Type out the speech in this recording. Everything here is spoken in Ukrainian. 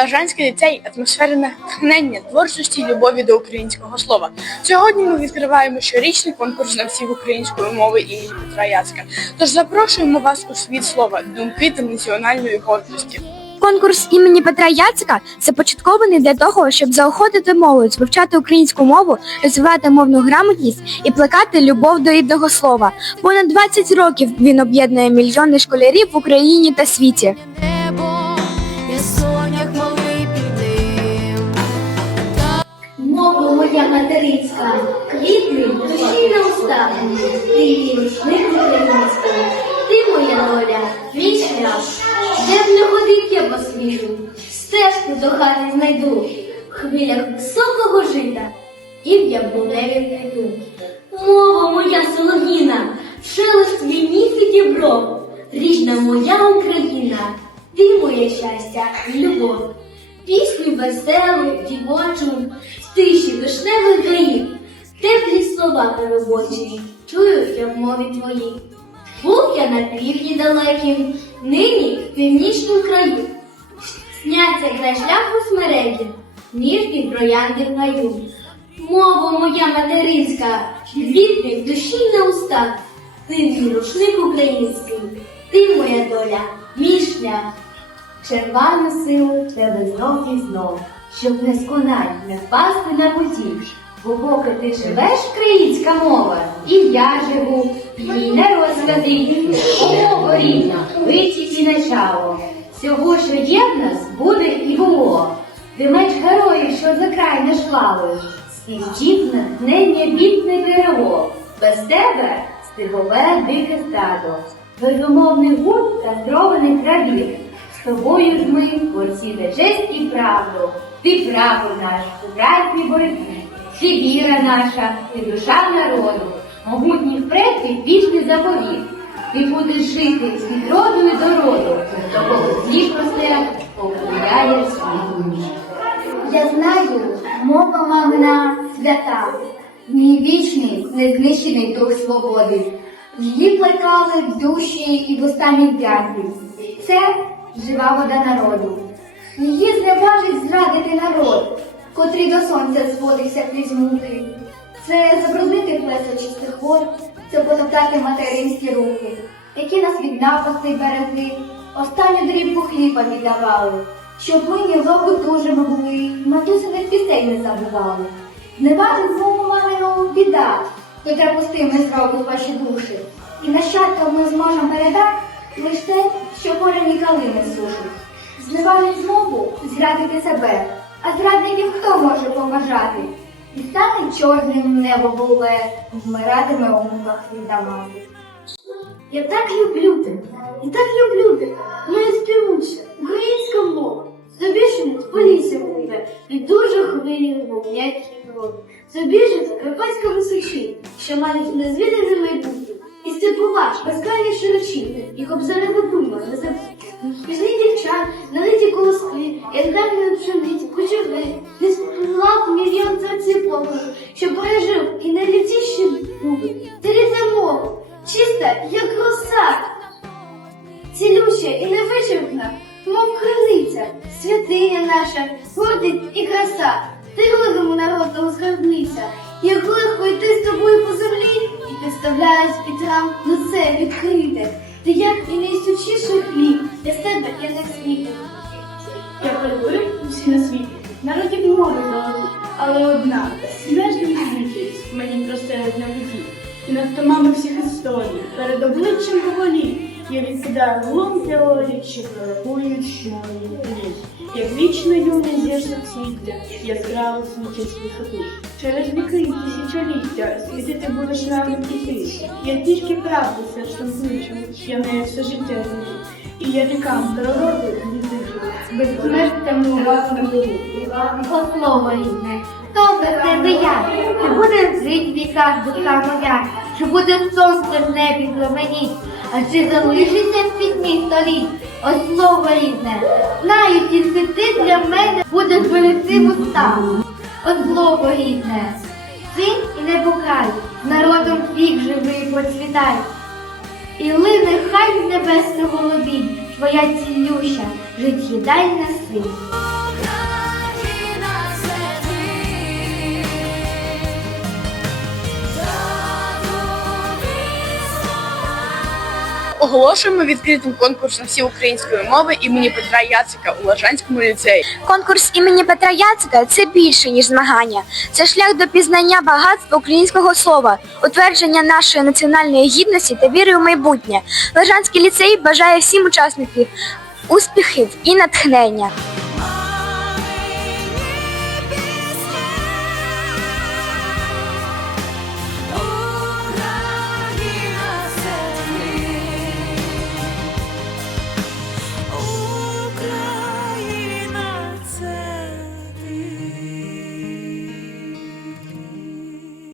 Лажанський ліцей атмосфера натхнення, творчості і любові до українського слова. Сьогодні ми відкриваємо щорічний конкурс на всіх української мови імені Петра Яцка. Тож запрошуємо вас у світ слова, думки та національної гордості. Конкурс імені Петра Яцика започаткований для того, щоб заохотити молодь вивчати українську мову, розвивати мовну грамотність і плекати любов до рідного слова. Понад 20 років він об'єднує мільйони школярів в Україні та світі. Материнська, квітний душі на устах, ти її рушник український, ти моя доля, мій де б не ходив я по світу, стежку до хати знайду, в хвилях високого жита, і в яблуневі прийду. Мова моя сологіна, шелест війні і дібро, рідна моя Україна, ти моє щастя любов. Пісню веселу, дівочу, в тиші вишневих гаїв, теплі слова перебочі, чую я в мові твоїй. Був я на півдні далекім, нині в північному краю. Сняться край шляху смереки, ніжні троянди в гаю. Мова моя материнська, квітне в душі на устах. Ти мій рушник український, ти моя доля, мій шлях. Червану силу тебе знов і знов, щоб не сконать, не впасти на путі. Бо поки ти живеш, українська мова, і я живу, їй не розгляди, мова рідна, витік і начало. Всього, що є в нас, буде і було. Ти меч героїв, що за край не шлавою, світ натхнення бітне дерево. Без тебе стегове дике стадо, безумовний гуд та здрований кравір. З тобою ж ми борці за честь і правду. Ти право наш у братній боротьбі, ти віра наша, ти душа народу, могутніх предків вічний заповіт. Ти будеш жити від роду і до роду, до кого слів росте, повідає світу. Я знаю, мова мамина свята, мій вічний, незнищений дух свободи. Її плекали в душі і в останніх дяків. Це жива вода народу. Її зневажить зрадити народ, котрий до сонця зводився крізь. Це забруднити плесо чистих вод, це потоптати материнські руки, які нас від напасти берегли, останню дрібку хліба віддавали, щоб ми ні злобу тужими були, матусиних пісень не забували. Зневажить знову мамину біда, котра пустими зробить ваші душі, і нащадкам ми зможемо передати лиш те, що поле ніколи не сушить. Зневажить знову зрадити себе, а зрадників хто може поважати? І стане чорним небо буле, вмиратиме у муках віддамати. Я так люблю тебе, і так люблю тебе, моя співуча, українська мова. Собі ж в полісся буде, і дуже хвилі вовняють воду. Собі ж в карпатському суші, що мають незвідане майбутнє. І степова, безкрайні широчі, і кобзарина пульма на землі. Дівчат, налиті колоски, давні пшениці, кучерги, не сплав мільйон серці помилу, що пережив і найлютіші губи. Ти рідна мова, чиста, як роса, цілюща і невичерпна, мов криниця, святиня наша, гордість і краса, ти розуму народного скарбниця, як легко йти з тобою по землі, і підставляєш під рам лице відкрите. Ти як і найсучіший хліб, для себе я не світу. Я полюбив усі на світі, народів мови голові, але одна. Смерть відвідується мені просте на воді. І над томами всіх історій, перед обличчям поволі, відкидаю глум що прорахують мої ліс. Як вічно юний зірник свіття, яскраво світять висоти. Через віки і тисячоліття світити будеш нам і ти. Я тільки правду серцем кличу, я нею все життя живу. І я вікам природи відвіджу, безсмертя мова на горі. О, слово рідне, без тебе я? Чи буде жить в віках душа моя? Чи буде сонце в небі променіть? А чи залишиться в пітьмі століть? О, слово рідне, знаю, тільки ти для мене будеш берегти вуста. О, слово рідне, син і не покай, народом вік живий процвітай. І лине хай в небесну голубінь, твоя цілюща, життєдайна сила. Оголошуємо відкритим конкурс на всі української мови імені Петра Яцика у Лажанському ліцеї. Конкурс імені Петра Яцика це більше ніж змагання. Це шлях до пізнання багатства українського слова, утвердження нашої національної гідності та віри у майбутнє. Лежанський ліцей бажає всім учасників успіхів і натхнення.